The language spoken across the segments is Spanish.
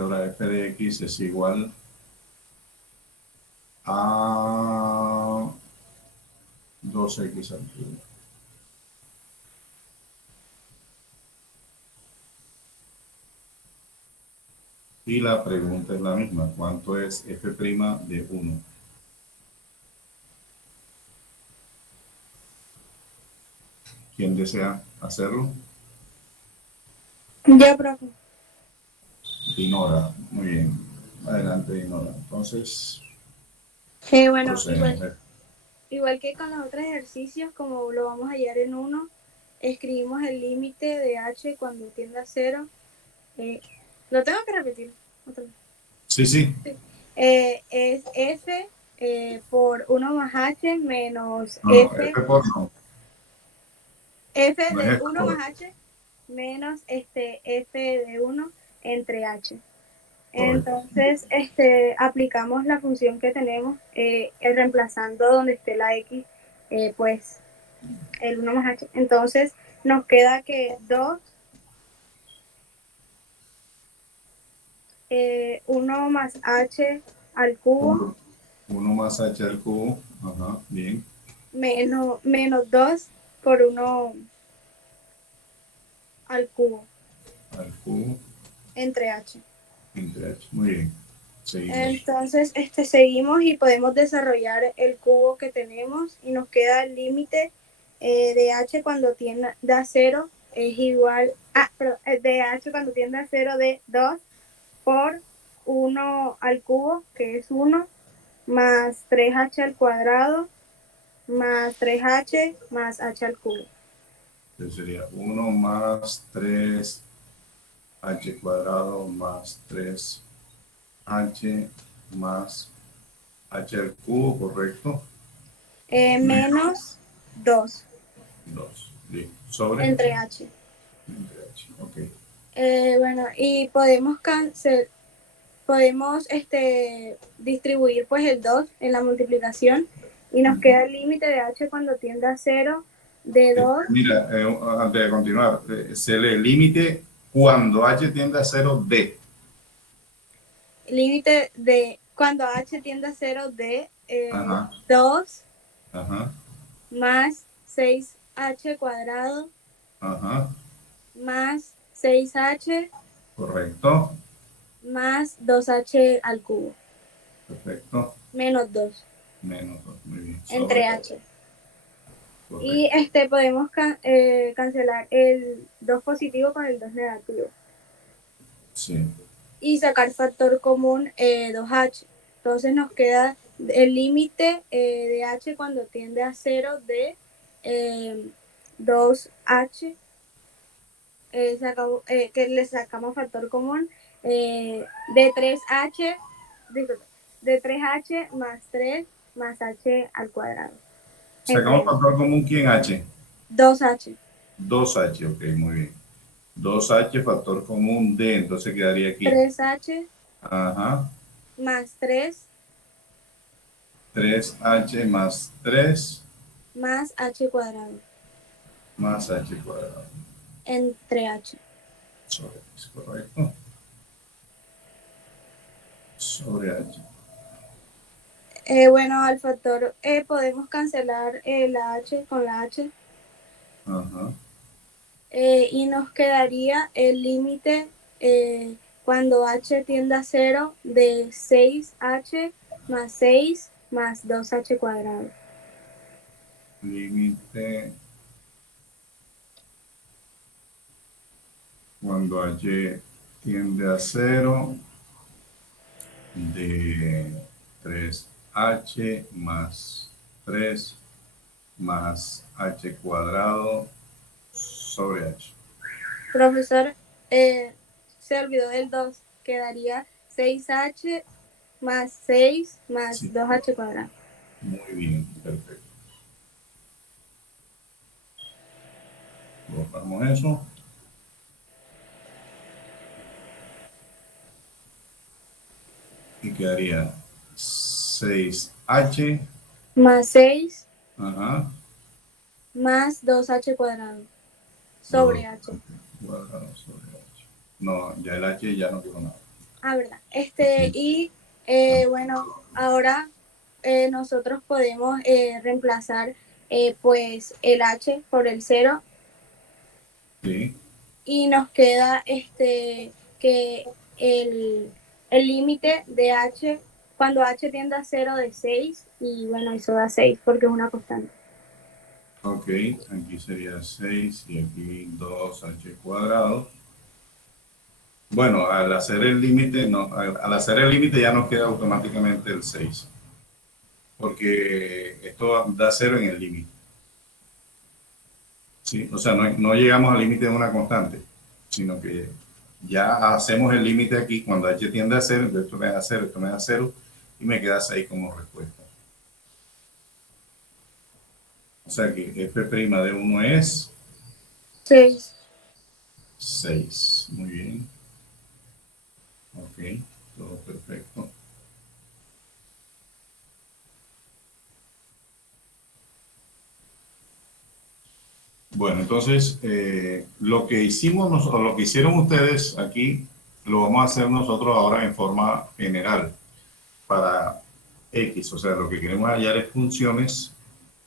ahora f de x es igual a 2x al cubo. Y la pregunta es la misma. ¿Cuánto es f' de 1? ¿Quién desea hacerlo? Ya, profe. Dinora. Muy bien. Adelante, Dinora. Entonces, Bueno, procedemos. igual que con los otros ejercicios, como lo vamos a hallar en uno, escribimos el límite de h cuando tiende a cero. Lo tengo que repetir otra vez. Sí, sí. Sí. Es f por 1 más h menos No, no, f por no. f No es de f 1 por. más h menos f de 1 entre h. Correcto. Entonces, aplicamos la función que tenemos reemplazando donde esté la x, pues el 1 más h. Entonces, nos queda que 2, 1 más h al cubo, 1 más h al cubo. Ajá, bien. menos 2 por 1 al cubo Al cubo entre h. entre h. Muy bien. Seguimos. Entonces, seguimos y podemos desarrollar el cubo que tenemos y nos queda el límite de h cuando tiende a 0 es igual de h cuando tiende a 0 de 2 por 1 al cubo, que es 1, más 3h al cuadrado, más 3h más h al cubo. Entonces sería 1 más 3h cuadrado más 3h más h al cubo, ¿correcto? Menos 2 2. Listo. Sobre entre h. entre h. Ok. Bueno, y podemos distribuir pues el 2 en la multiplicación y nos queda el límite de h cuando tiende a 0 de 2. Mira, antes de continuar, se lee límite cuando h tiende a 0 de. Límite de cuando h tiende a 0 de Ajá, 2 ajá, más 6h cuadrado ajá. más 6h Correcto. más 2h al cubo Perfecto. menos 2 Menos 2. Muy bien. entre Sobre. h. Y Correcto. podemos cancelar el 2 positivo con el 2 negativo Sí. y sacar factor común 2h. Entonces nos queda el límite de h cuando tiende a 0 de 2h, que le sacamos factor común de 3h, de 3h más 3 más h al cuadrado. Sacamos Entre factor común, ¿quién h? 2h, 2h, ok, muy bien. 2h, factor común de, entonces quedaría aquí. 3h Ajá. más 3 3h más 3 más h cuadrado más h cuadrado. entre h. Sobre x, correcto. Sobre h. Bueno, al factor podemos cancelar la h con la h Ajá. y nos quedaría el límite cuando h tiende a 0 de 6h más 6 más 2h cuadrado. Límite cuando h tiende a 0 de 3h más 3 más h cuadrado sobre h. Profesor, se olvidó del 2, quedaría 6h más 6 más Sí, 2h cuadrado. muy bien, perfecto. Borramos eso y quedaría 6h, Más 6 ajá, más 2h cuadrado sobre 2 h. cuadrado sobre h. No, ya el h ya no digo nada. ¿Verdad? Y bueno, ahora nosotros podemos reemplazar pues el h por el cero Sí. y nos queda que el límite de h cuando h tiende a cero de 6 y bueno, eso da 6 porque es una constante. Ok, aquí sería 6 y aquí 2h cuadrado. Bueno, al hacer el límite, no, al hacer el límite ya nos queda automáticamente el 6, porque esto da 0 en el límite. ¿Sí? O sea, no llegamos al límite de una constante, sino que ya hacemos el límite aquí cuando h tiende a 0, entonces esto me da 0, esto me da 0 y me queda 6 como respuesta. O sea que f' de 1 es 6. 6. Muy bien. Ok, todo perfecto. Bueno, entonces lo que hicimos o lo que hicieron ustedes aquí lo vamos a hacer nosotros ahora en forma general para x. O sea, lo que queremos hallar es funciones,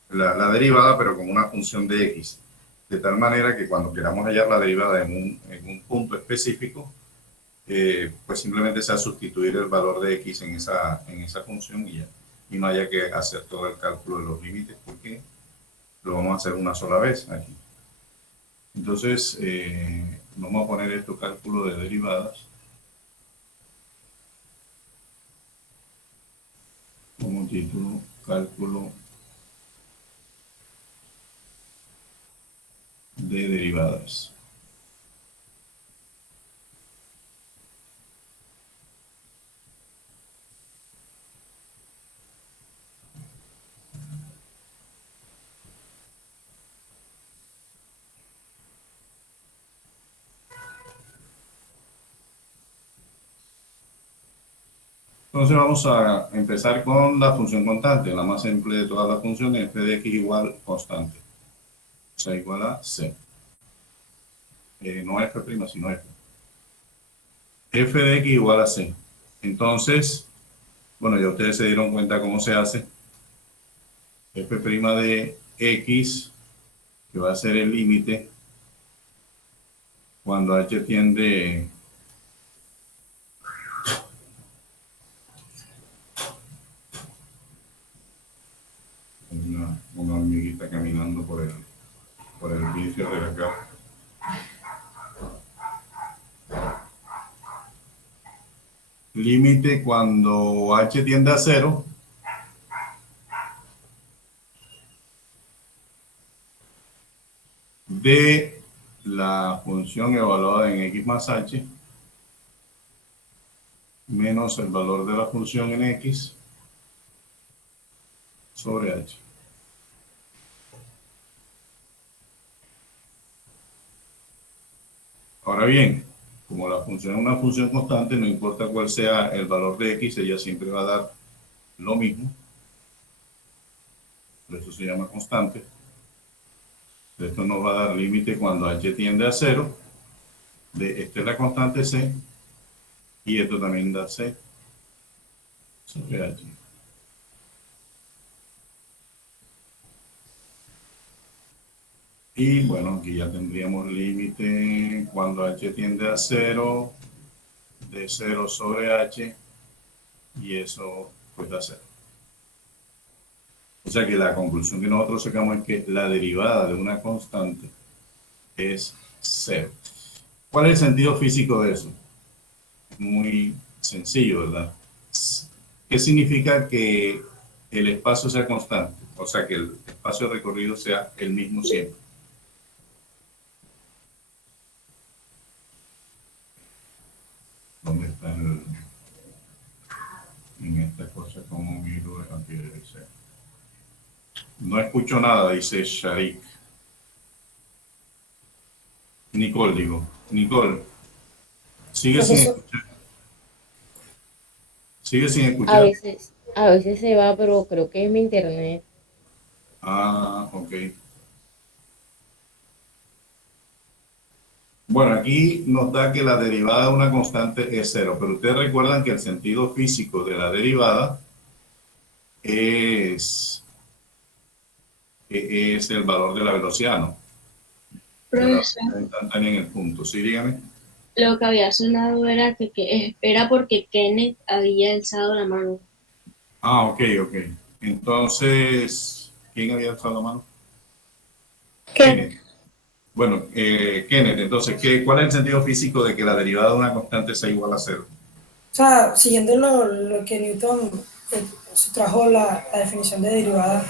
la derivada, pero como una función de x. De tal manera que cuando queramos hallar la derivada en un punto específico, pues simplemente sea sustituir el valor de x en esa función y ya. Y no haya que hacer todo el cálculo de los límites porque lo vamos a hacer una sola vez aquí. Entonces, vamos a poner esto cálculo de derivadas como título, cálculo de derivadas. Entonces vamos a empezar con la función constante, la más simple de todas las funciones, f de x igual constante, o sea, igual a c. No f', sino f. F de x igual a c. Entonces, bueno, ya ustedes se dieron cuenta cómo se hace. F' de x, que va a ser el límite cuando h tiende una hormiguita caminando por el vidrio de la cara. Límite cuando h tiende a 0 de la función evaluada en x más h menos el valor de la función en x sobre h. Ahora bien, como la función es una función constante, no importa cuál sea el valor de x, ella siempre va a dar lo mismo. Por eso se llama constante. Esto nos va a dar límite cuando h tiende a 0. Esta es la constante c. Y esto también da c sobre h. Y bueno, aquí ya tendríamos límite cuando h tiende a 0 de 0 sobre h y eso pues da 0. O sea que la conclusión que nosotros sacamos es que la derivada de una constante es 0. ¿Cuál es el sentido físico de eso? Muy sencillo, ¿verdad? ¿Qué significa que el espacio sea constante? O sea, que el espacio recorrido sea el mismo siempre. ¿Dónde está en esta cosa como miro aquí dice? No escucho nada, dice Sharik. Nicole, digo. Nicole, sigue sin Profesor, escuchar. Sigue sin escuchar. a veces se va, pero creo que es mi internet. Ah, ok. Bueno, aquí nos da que la derivada de una constante es cero, pero ustedes recuerdan que el sentido físico de la derivada es, es el valor de la velocidad, ¿no? De la Profesor, velocidad instantánea en el punto. Sí, dígame. lo que había sonado era que era porque Kenneth había alzado la mano. Ah, ok, ok. Entonces, ¿quién había alzado la mano? ¿Qué? Kenneth. Bueno, Kenneth, entonces, ¿cuál es el sentido físico de que la derivada de una constante sea igual a cero? O sea, siguiendo lo que Newton trajo la definición de derivada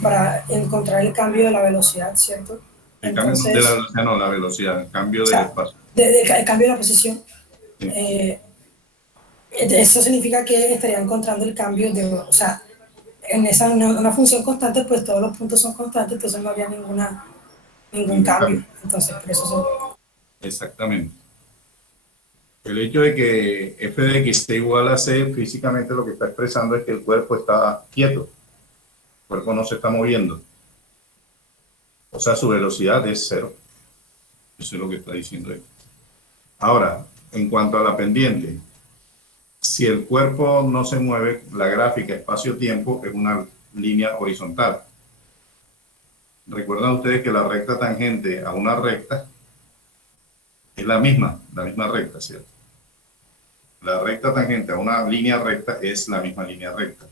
para encontrar el cambio de la velocidad, ¿cierto? El cambio de la Entonces, velocidad, no, la velocidad, el cambio o del sea, espacio. el cambio de la posición, Sí, eh, eso significa que estaría encontrando el cambio o sea, en una función constante, pues todos los puntos son constantes, entonces no habría ningún ningún cambio. cambio. Entonces, por eso Exactamente. El hecho de que f de x esté igual a c, físicamente lo que está expresando es que el cuerpo está quieto, el cuerpo no se está moviendo, o sea, su velocidad es cero. Eso es lo que está diciendo ahí. Ahora, en cuanto a la pendiente, si el cuerpo no se mueve, la gráfica espacio-tiempo es una línea horizontal. Recuerdan ustedes que la recta tangente a una recta es la misma recta, ¿cierto? La recta tangente a una línea recta es la misma línea recta.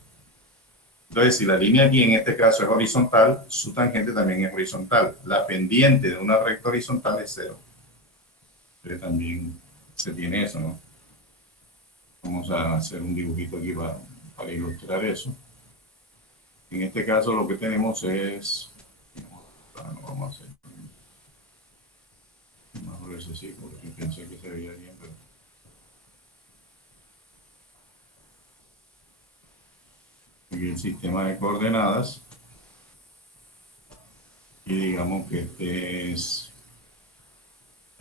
Entonces, si la línea aquí en este caso es horizontal, su tangente también es horizontal. La pendiente de una recta horizontal es cero. Entonces también se tiene eso, ¿no? Vamos a hacer un dibujito aquí para ilustrar eso. En este caso lo que tenemos es... No, vamos a hacer más grueso así, porque pensé que se veía bien, pero... Aquí el sistema de coordenadas. Y digamos que este es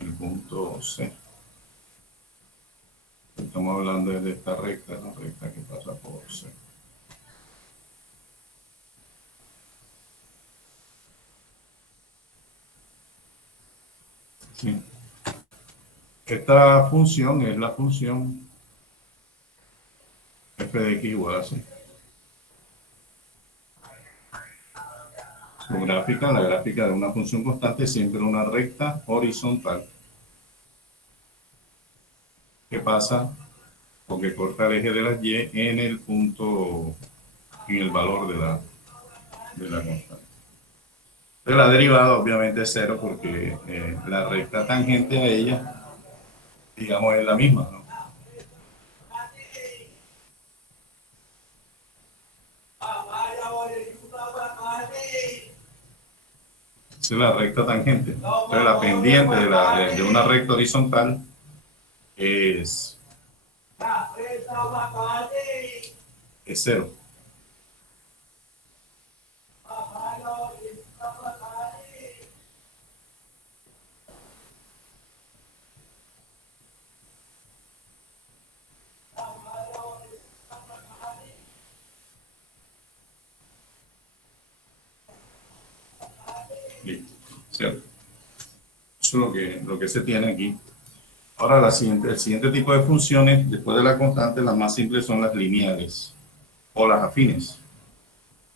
el punto C. Estamos hablando de esta recta, la recta que pasa por C. Sí. Esta función es la función f de x igual a c. Su gráfica, la gráfica de una función constante, es siempre una recta horizontal. ¿Qué pasa? Porque corta el eje de las y en el punto, en el valor de la constante. De la derivada obviamente es cero porque la recta tangente a ella, digamos, es la misma, ¿no? Esa es la recta tangente. Entonces la pendiente de una recta horizontal es cero. Listo, ¿cierto? Eso es lo que se tiene aquí. Ahora, el siguiente tipo de funciones, después de la constante, las más simples son las lineales o las afines.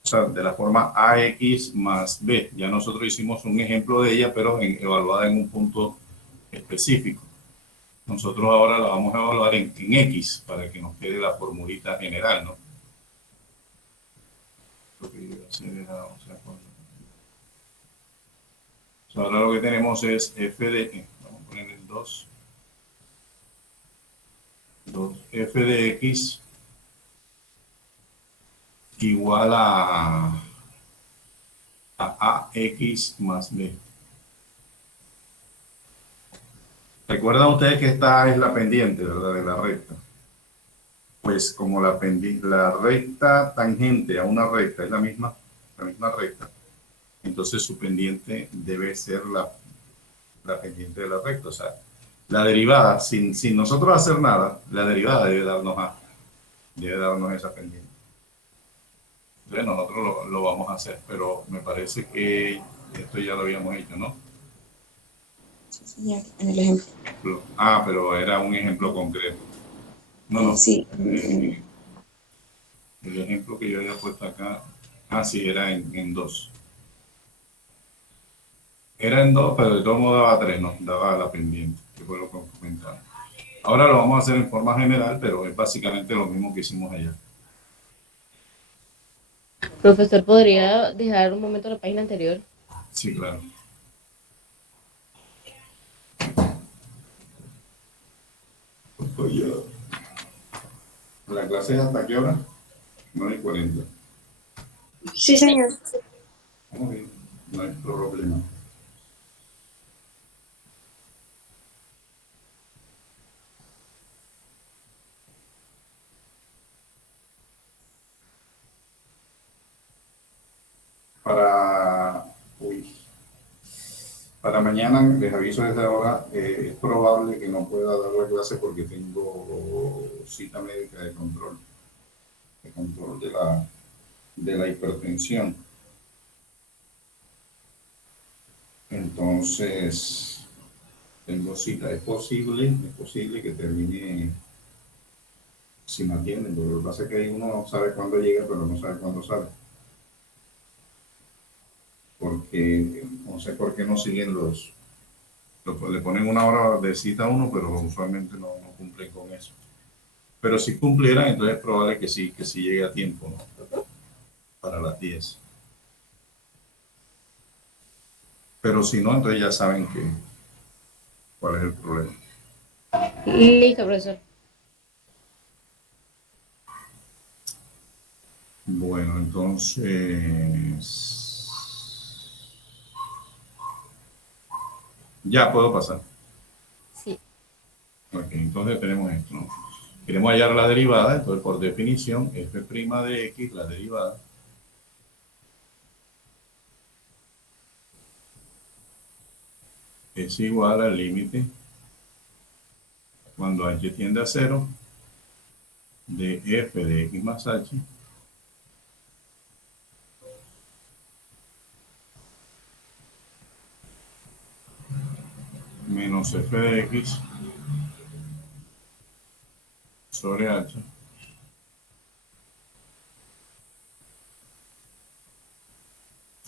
O sea, de la forma ax más b. Ya nosotros hicimos un ejemplo de ella, pero evaluada en un punto específico. Nosotros ahora la vamos a evaluar en x, para que nos quede la formulita general, ¿no? Lo que iba a hacer era, o sea, ahora lo que tenemos es f de, vamos a poner el 2 f de x igual a ax más b. Recuerdan ustedes que esta es la pendiente, ¿verdad? De la recta. Pues como la recta tangente a una recta es la misma recta, entonces su pendiente debe ser la pendiente de la recta. O sea, la derivada, sin nosotros hacer nada, la derivada debe darnos esa pendiente. Entonces nosotros lo vamos a hacer, pero me parece que esto ya lo habíamos hecho, ¿no? Sí, señor, en el ejemplo. Pero era un ejemplo concreto. No. Sí. El ejemplo que yo había puesto acá, sí, era en 2. Era en 2, pero de todo modo daba 3, no, daba la pendiente, que fue lo que comentaba. Ahora lo vamos a hacer en forma general, pero es básicamente lo mismo que hicimos allá. Profesor, ¿podría dejar un momento la página anterior? Sí, claro. Oye, ¿la clase es hasta qué hora? 9:40. Sí, señor. Muy bien, no hay problema. Para mañana, les aviso desde ahora, es probable que no pueda dar la clase porque tengo cita médica de control de la hipertensión. Entonces, tengo cita. Es posible que termine si me atienden, pero lo que pasa es que uno no sabe cuándo llega, pero no sabe cuándo sale. Porque no sé por qué no siguen le ponen una hora de cita a uno, pero usualmente no cumplen con eso. Pero si cumplieran, entonces es probable que sí llegue a tiempo, ¿no? Para las 10. Pero si no, entonces ya saben cuál es el problema. Listo, profesor. Bueno, entonces ya puedo pasar. Sí. Ok, entonces tenemos esto, ¿no? Queremos hallar la derivada, entonces por definición, f' de x, la derivada, es igual al límite cuando h tiende a 0 de f de x más h menos f de x sobre h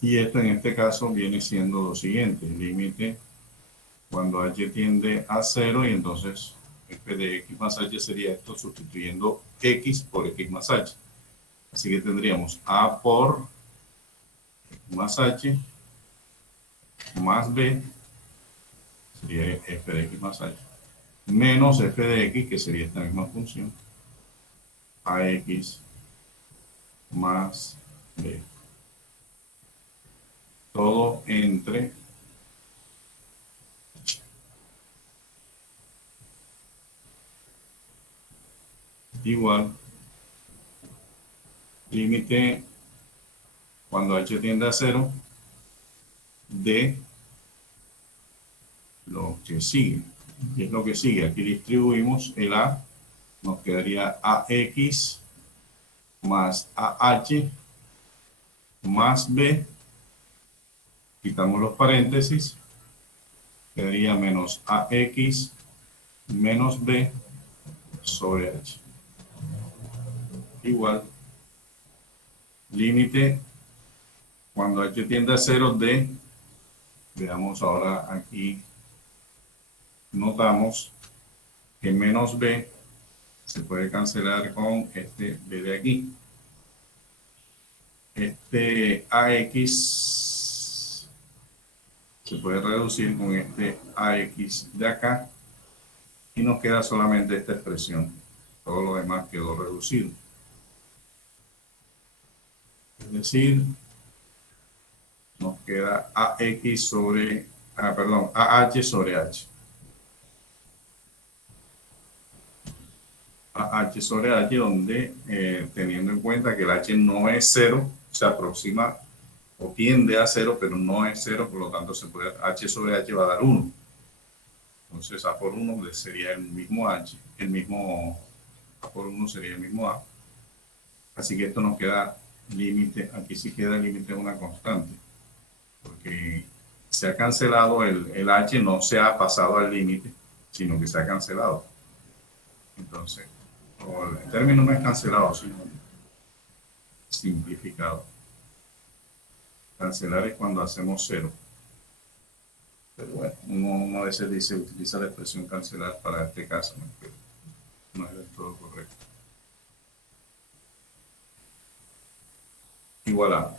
y esto en este caso viene siendo lo siguiente, límite cuando h tiende a 0 y entonces f de x más h sería esto sustituyendo x por x más h. Así que tendríamos a por x más h más b, sería f de x más h, menos f de x, que sería esta misma función, a x más b. Todo entre igual límite cuando h tiende a 0 de lo que sigue. ¿Qué es lo que sigue? Aquí distribuimos el a, nos quedaría ax más ah más b, quitamos los paréntesis, quedaría menos ax menos b sobre h. Igual límite cuando h tiende a 0 de, veamos ahora aquí, notamos que menos b se puede cancelar con este b de aquí. Este ax se puede reducir con este ax de acá y nos queda solamente esta expresión. Todo lo demás quedó reducido. Es decir, nos queda ax sobre, ah sobre h. H sobre h, donde teniendo en cuenta que el h no es 0, se aproxima o tiende a 0, pero no es 0, por lo tanto se puede, h sobre h va a dar 1. Entonces a por 1 sería el mismo h, a por 1 sería el mismo a. Así que esto nos queda límite, aquí sí queda el límite de una constante, porque se ha cancelado el H, no se ha pasado al límite, sino que se ha cancelado. Entonces, el término no es cancelado, sino simplificado. Cancelar es cuando hacemos cero. Pero bueno, uno a veces utiliza la expresión cancelar para este caso, ¿no? Pero no es del todo correcto. Y voilà,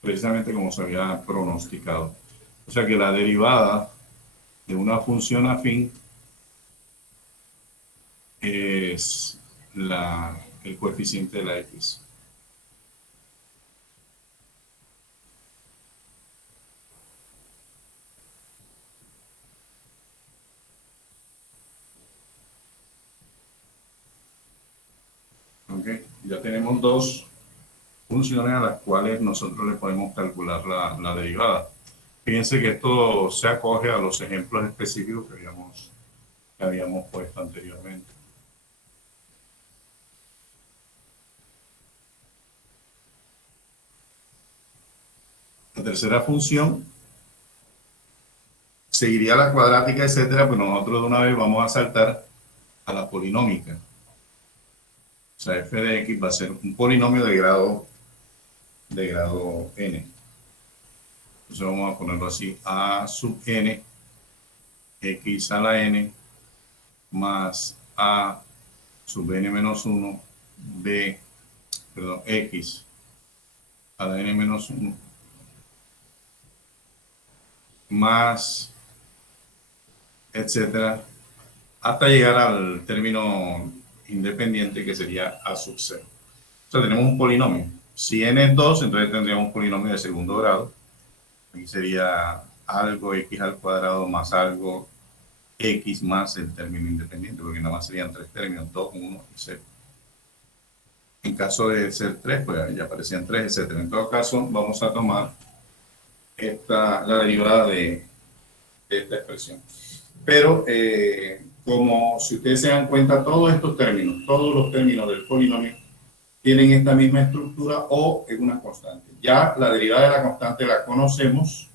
precisamente como se había pronosticado. O sea que la derivada de una función afín es el coeficiente de la x. Okay. Ya tenemos dos funciones a las cuales nosotros le podemos calcular la derivada. Fíjense que esto se acoge a los ejemplos específicos que habíamos puesto anteriormente. La tercera función seguiría la cuadrática, etcétera, pero nosotros de una vez vamos a saltar a la polinómica. O sea, f de x va a ser un polinomio de grado n. Entonces vamos a ponerlo así, a sub n, x a la n, más a sub n menos 1, x a la n menos 1, más, etcétera, hasta llegar al término independiente que sería a sub 0. O sea, tenemos un polinomio. Si n es 2, entonces tendríamos un polinomio de segundo grado. Aquí sería algo x al cuadrado más algo x más el término independiente, porque nada más serían tres términos, 2, 1 y 0. En caso de ser 3, pues ya aparecían 3, etc. En todo caso, vamos a tomar la derivada de esta expresión. Pero, como si ustedes se dan cuenta, todos los términos del polinomio tienen esta misma estructura o es una constante. Ya la derivada de la constante la conocemos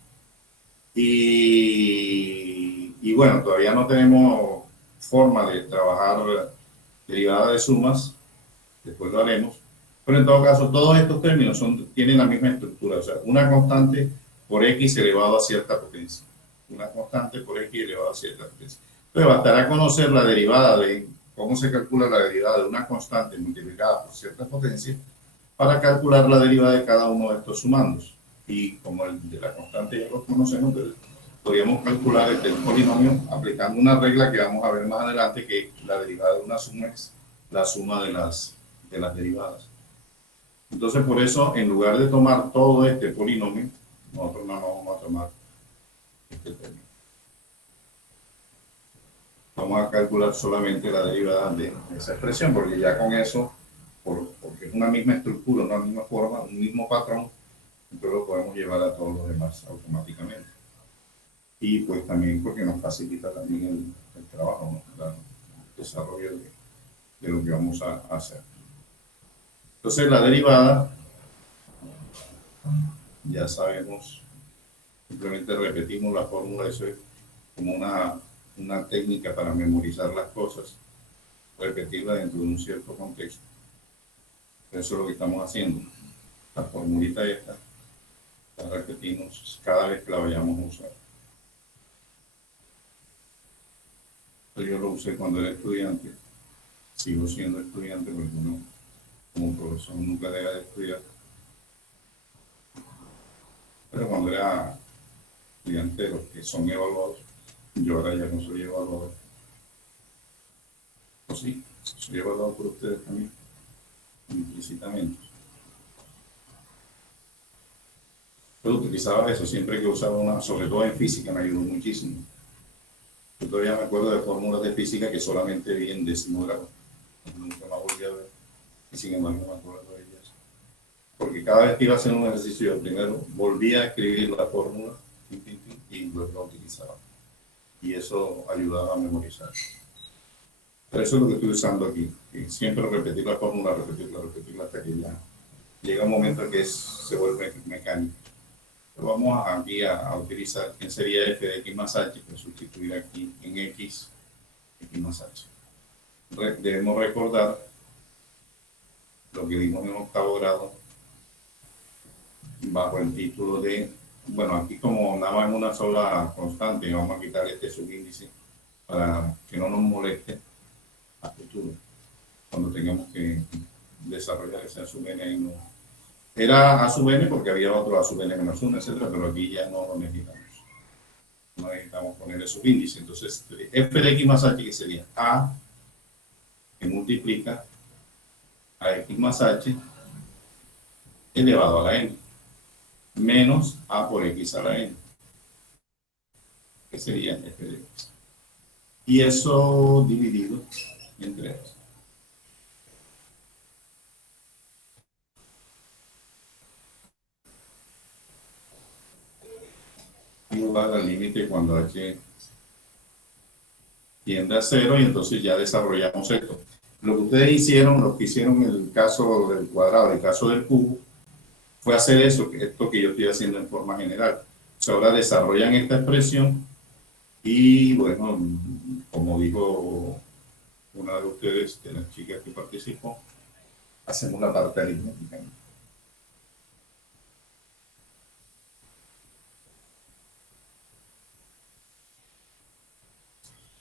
y bueno, todavía no tenemos forma de trabajar derivada de sumas, después lo haremos, pero en todo caso todos estos términos tienen la misma estructura, o sea, una constante por x elevado a cierta potencia, una constante por x elevado a cierta potencia. Entonces bastará conocer la derivada de cómo se calcula la derivada de una constante multiplicada por cierta potencia para calcular la derivada de cada uno de estos sumandos. Y como el de la constante ya lo conocemos, entonces podríamos calcular el polinomio aplicando una regla que vamos a ver más adelante, que la derivada de una suma es la suma de las derivadas. Entonces, por eso, en lugar de tomar todo este polinomio, nosotros no vamos a tomar este término. Vamos a calcular solamente la derivada de esa expresión, porque ya con eso, porque es una misma estructura, una misma forma, un mismo patrón, entonces lo podemos llevar a todos los demás automáticamente. Y pues también porque nos facilita también el trabajo, ¿no? El desarrollo de lo que vamos a hacer. Entonces la derivada, ya sabemos, simplemente repetimos la fórmula, eso es como una técnica para memorizar las cosas, repetirla dentro de un cierto contexto. Eso es lo que estamos haciendo. La formulita esta la repetimos cada vez que la vayamos a usar. Yo lo usé cuando era estudiante, sigo siendo estudiante porque uno como profesor nunca deja de estudiar. Pero cuando era estudiante de los que son evaluados, yo ahora ya no soy evaluador. O sí, soy evaluado por ustedes también, implícitamente. Yo utilizaba eso siempre que usaba sobre todo en física, me ayudó muchísimo. Yo todavía me acuerdo de fórmulas de física que solamente vi en décimo grado. Nunca más volví a ver. Y sin embargo me acuerdo de ellas. Porque cada vez que iba a hacer un ejercicio, yo primero volvía a escribir la fórmula y luego la utilizaba. Y eso ayudaba a memorizar. Pero eso es lo que estoy usando aquí. Y siempre repetir la fórmula, repetirla hasta que ya llega un momento en que se vuelve mecánico. Vamos aquí a utilizar quién sería f de x más h, pues sustituir aquí en x más h. Debemos recordar lo que vimos en octavo grado bajo el título de, bueno, aquí como nada más es una sola constante, vamos a quitar este subíndice para que no nos moleste a futuro, cuando tengamos que desarrollar ese a sub n. Ahí no. Era a sub n porque había otro a sub n menos 1, etcétera, pero aquí ya no lo necesitamos. No necesitamos poner el subíndice. Entonces, f de x más h, que sería a que multiplica a x más h elevado a la n, menos a por x a la n, que sería f de x. Y eso dividido entre x. Igual al límite cuando h tiende a 0, y entonces ya desarrollamos esto. Lo que ustedes hicieron, lo que hicieron en el caso del cuadrado, el caso del cubo, fue hacer eso, esto que yo estoy haciendo en forma general. O sea, ahora desarrollan esta expresión y, bueno, como dijo una de ustedes, de las chicas que participó, hacemos la parte aritmética.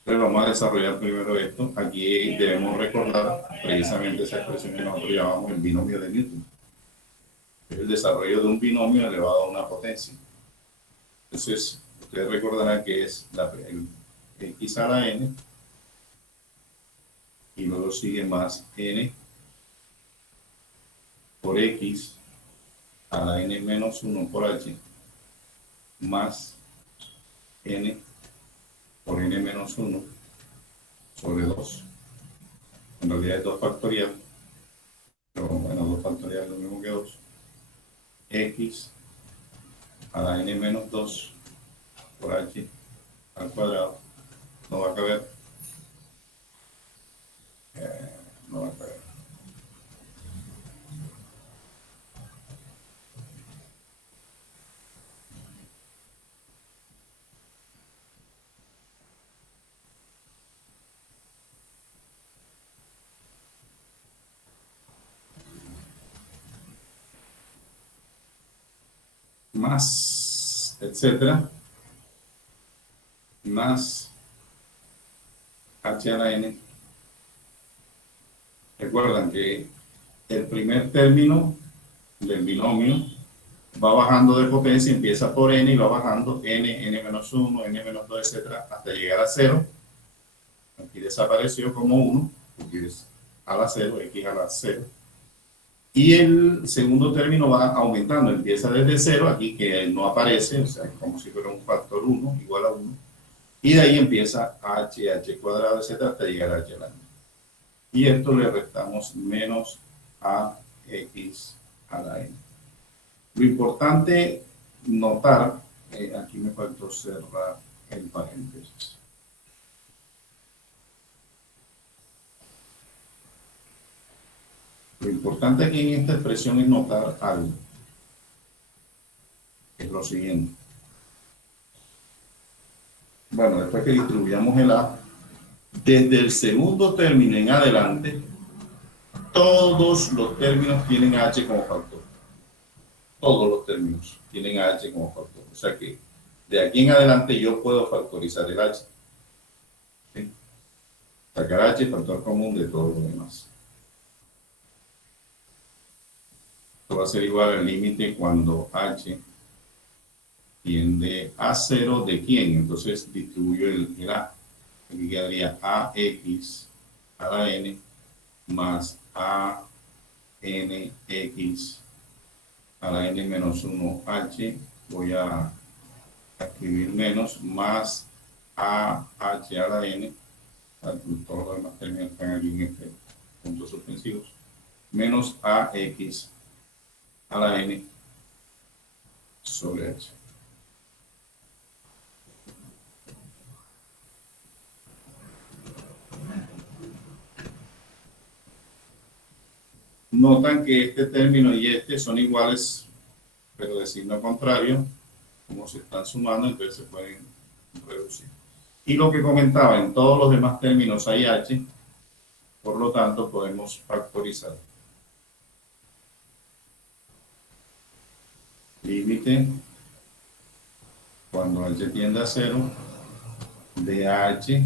Pero vamos a desarrollar primero esto. Aquí debemos recordar precisamente esa expresión que nosotros llamamos el binomio de Newton. El desarrollo de un binomio elevado a una potencia. Entonces, ustedes recordarán que es el x a la n, y luego sigue más n por x a la n menos 1 por h, más n por n menos 1 sobre 2. En realidad es 2 factorial, pero bueno, 2 factorial es lo mismo que 2. X a la n menos 2 por h al cuadrado. No va a caber. No va a caber. Más, etcétera, más h a la n. Recuerdan que el primer término del binomio va bajando de potencia, empieza por n y va bajando n menos 1, n menos 2, etcétera, hasta llegar a 0. Aquí desapareció como 1, porque es a la 0, x a la 0. Y el segundo término va aumentando, empieza desde 0, aquí que no aparece, o sea, como si fuera un factor 1, igual a 1. Y de ahí empieza h cuadrado, etcétera, hasta llegar a h a la n. Y esto le restamos menos a x a la n. Lo importante notar, aquí me faltó cerrar el paréntesis. Lo importante aquí en esta expresión es notar algo. Es lo siguiente. Bueno, después que distribuyamos el a, desde el segundo término en adelante, todos los términos tienen a h como factor. Todos los términos tienen a h como factor. O sea que de aquí en adelante yo puedo factorizar el h. ¿Sí? Sacar h, factor común de todo lo demás. Esto va a ser igual al límite cuando h tiende a 0 de quién. Entonces distribuyo el a. Aquí quedaría ax a la n más a nx a la n menos 1h. Voy a escribir menos más a h a la n. Todos los demás términos están aquí en este puntos suspensivos. Menos ax a la n sobre h. Notan que este término y este son iguales, pero de signo contrario. como se están sumando, entonces se pueden reducir. Y lo que comentaba, en todos los demás términos hay h, por lo tanto podemos factorizar. Límite, cuando h tiende a 0, de h,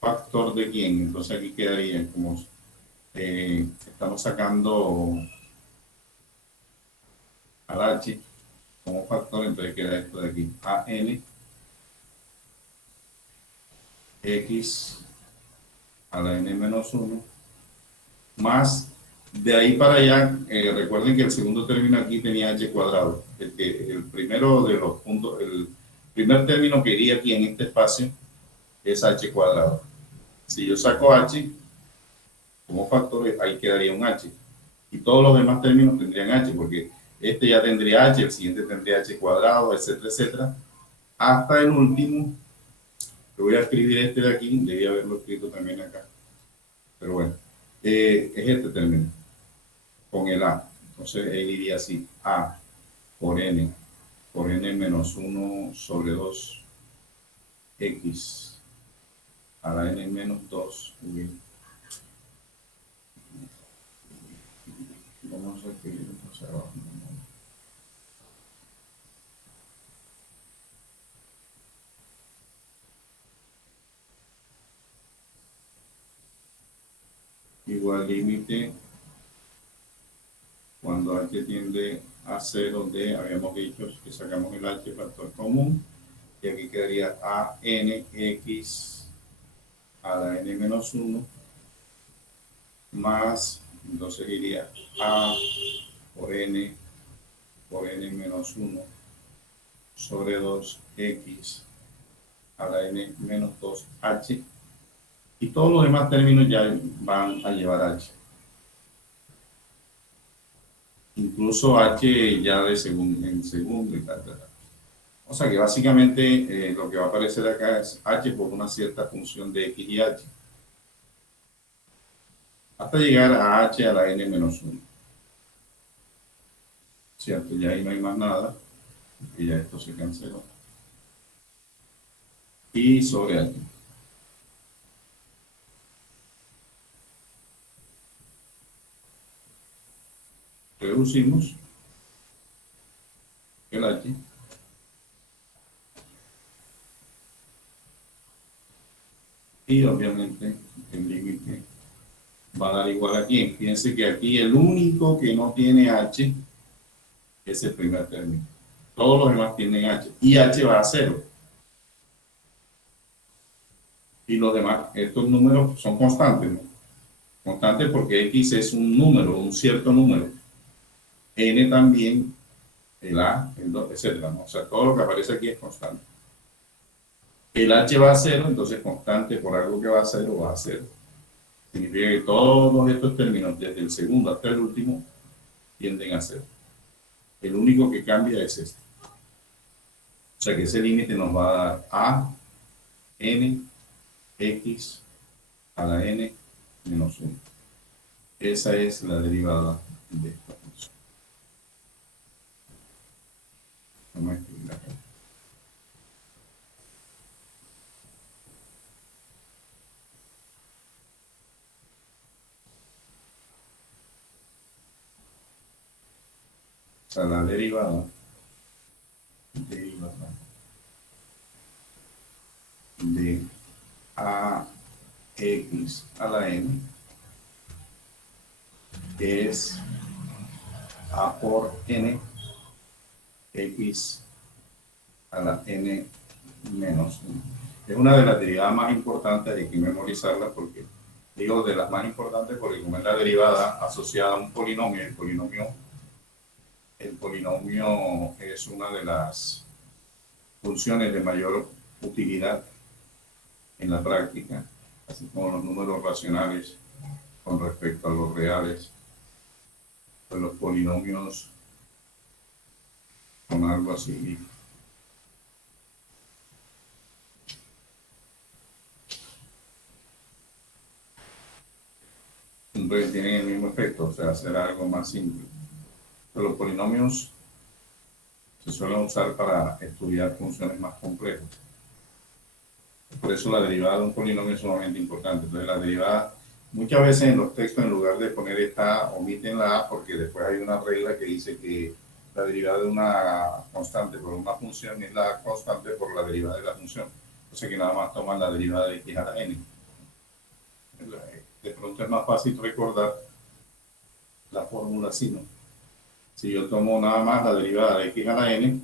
factor de quién. Entonces aquí quedaría como estamos sacando al h como factor, entonces queda esto de aquí, an x a la n menos 1 más, de ahí para allá, recuerden que el segundo término aquí tenía h cuadrado, el primero de los puntos, el primer término que iría aquí en este espacio es h cuadrado. Si yo saco h como factor, ahí quedaría un h, y todos los demás términos tendrían h, porque este ya tendría h, el siguiente tendría h cuadrado, etcétera, etcétera, hasta el último. Yo voy a escribir este de aquí, debía haberlo escrito también acá, pero bueno, es este término, con el a. Entonces él iría así, a por n menos 1 sobre 2 x a la n menos 2. Vamos a escribir entonces abajo. Igual límite cuando h tiende a 0 de, habíamos dicho que sacamos el h factor común, y aquí quedaría a n x a la n menos 1 más, entonces iría a por n menos 1 sobre 2 x a la n menos 2 h, y todos los demás términos ya van a llevar h. Incluso h ya de en segundo y tal. O sea que básicamente lo que va a aparecer acá es h por una cierta función de x y h, hasta llegar a h a la n menos 1. ¿Cierto? Ya ahí no hay más nada, y ya esto se canceló. Y sobre h. Reducimos el h. Y obviamente el límite va a dar igual a quién. Fíjense que aquí el único que no tiene h es el primer término. Todos los demás tienen h. Y h va a 0. Y los demás, estos números son constantes, ¿no? Constantes porque x es un número, un cierto número. N también, el a, el 2, etcétera, ¿no? O sea, todo lo que aparece aquí es constante. El h va a 0, entonces constante por algo que va a 0 va a 0. Significa que todos estos términos, desde el segundo hasta el último, tienden a 0. El único que cambia es este. O sea que ese límite nos va a dar a n x a la n menos 1. Esa es la derivada de esta función. Vamos a escribir acá. O sea, la derivada de a x a la n es a por n x a la n menos 1. Es una de las derivadas más importantes, hay que memorizarla, porque digo de las más importantes porque como es la derivada asociada a un polinomio, el polinomio es una de las funciones de mayor utilidad en la práctica, así como los números racionales con respecto a los reales. Pues los polinomios son algo así. Siempre tienen el mismo efecto, o sea, hacer algo más simple. Pero los polinomios se suelen usar para estudiar funciones más complejas. Por eso la derivada de un polinomio es sumamente importante. Entonces la derivada, muchas veces en los textos en lugar de poner esta A, omiten la A porque después hay una regla que dice que la derivada de una constante por una función es la constante por la derivada de la función. Entonces que nada más toman la derivada de x a la n. De pronto es más fácil recordar la fórmula así, ¿no? Si yo tomo nada más la derivada de x a la n,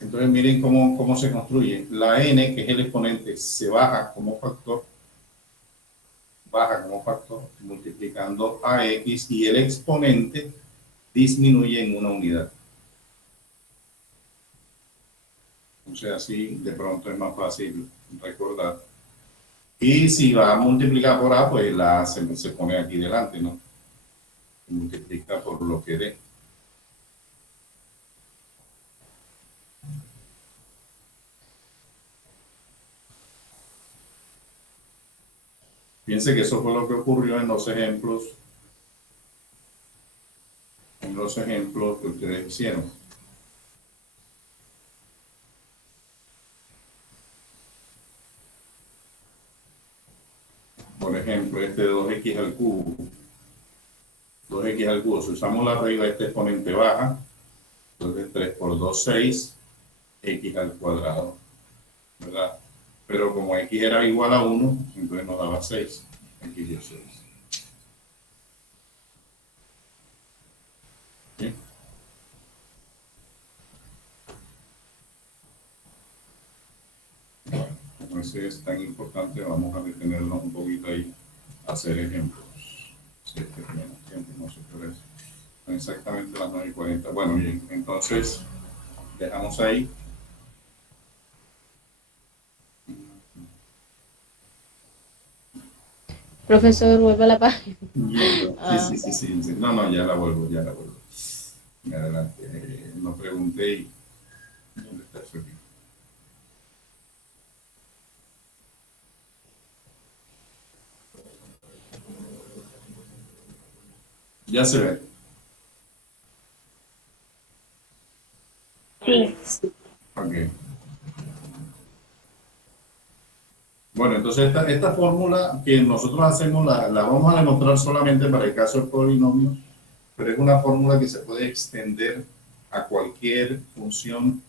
entonces miren cómo se construye. La n, que es el exponente, se baja como factor multiplicando a x y el exponente disminuye en una unidad. Entonces así de pronto es más fácil recordar. Y si va a multiplicar por a, pues la a se pone aquí delante, ¿no? Multiplica por lo que dé. Piense que eso fue lo que ocurrió en los ejemplos que ustedes hicieron. Por ejemplo, este 2x al cubo. 2x al cubo. Si usamos la regla, este exponente baja. Entonces 3 por 2, 6. X al cuadrado. ¿Verdad? Pero como x era igual a 1, entonces nos daba 6. X dio 6. ¿Sí? Bueno, como ese es tan importante, vamos a detenernos un poquito ahí a hacer ejemplos. Si es que tenemos tiempo, no sé qué hora es. Son exactamente las 9:40. Bueno, bien, entonces dejamos ahí. Profesor, vuelve a la página. Sí. No, ya la vuelvo. Adelante. No pregunté y ¿dónde está eso aquí? Ya se ve. Sí. Ok. Bueno, entonces esta fórmula que nosotros hacemos la vamos a demostrar solamente para el caso del polinomio, pero es una fórmula que se puede extender a cualquier función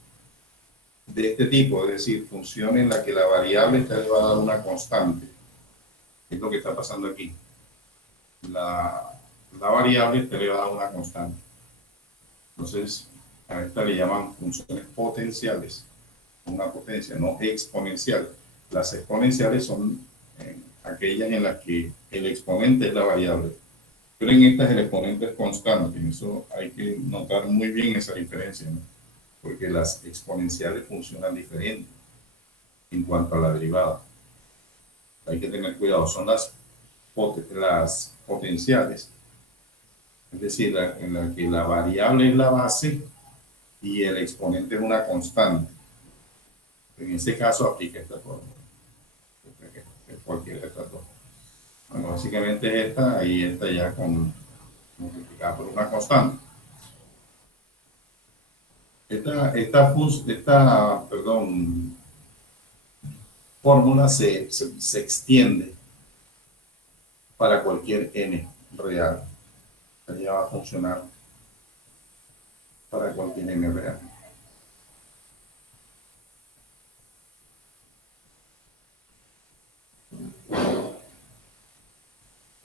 de este tipo, es decir, función en la que la variable está elevada a una constante. Es lo que está pasando aquí. La variable está elevada a una constante. Entonces, a esta le llaman funciones potenciales, una potencia, no exponencial. Las exponenciales son aquellas en las que el exponente es la variable, pero en estas el exponente es constante. Eso hay que notar muy bien esa diferencia, ¿no? Porque las exponenciales funcionan diferente en cuanto a la derivada. Hay que tener cuidado, son las potenciales, es decir, en la que la variable es la base y el exponente es una constante. En este caso aplica esta fórmula. Es cualquiera de estas dos. Bueno, básicamente es esta, ahí está ya multiplicada por una constante. Esta fórmula se extiende para cualquier n real. Ya va a funcionar para cualquier n real.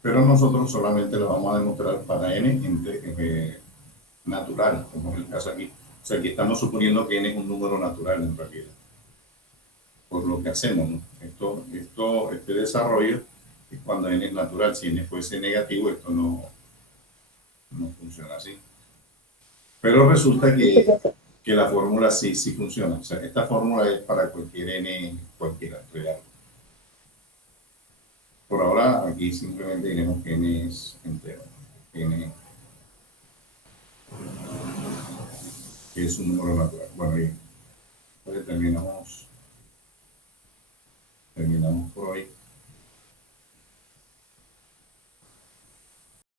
Pero nosotros solamente lo vamos a demostrar para n natural, como es el caso aquí. O sea, aquí estamos suponiendo que n es un número natural en realidad. Por lo que hacemos, ¿no? Este desarrollo es cuando n es natural. Si n fuese negativo, esto no funciona así. Pero resulta que la fórmula sí funciona. O sea, esta fórmula es para cualquier n, cualquiera real. Por ahora, aquí simplemente diremos que n es entero. N que es un número natural. Bueno, bien. Entonces terminamos por hoy.